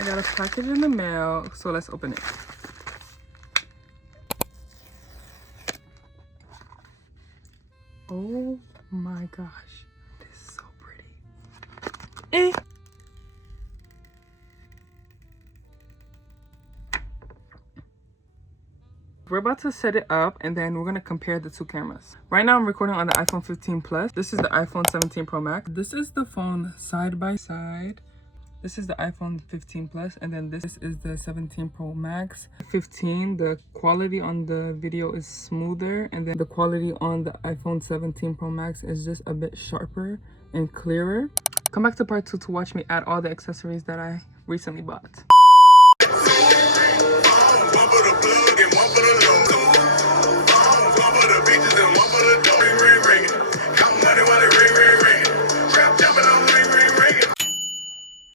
I got a package in the mail, so let's open it. Oh my gosh, this is so pretty. We're about to set it up and then we're going to compare the two cameras. Right now I'm recording on the iPhone 15 Plus. This is the iPhone 17 Pro Max. This is the phone side by side. This is the iPhone 15 Plus, and then this is the 17 Pro Max. 15, the quality on the video is smoother, and then the quality on the iPhone 17 Pro Max is just a bit sharper and clearer. Come back to part 2 to watch me add all the accessories that I recently bought.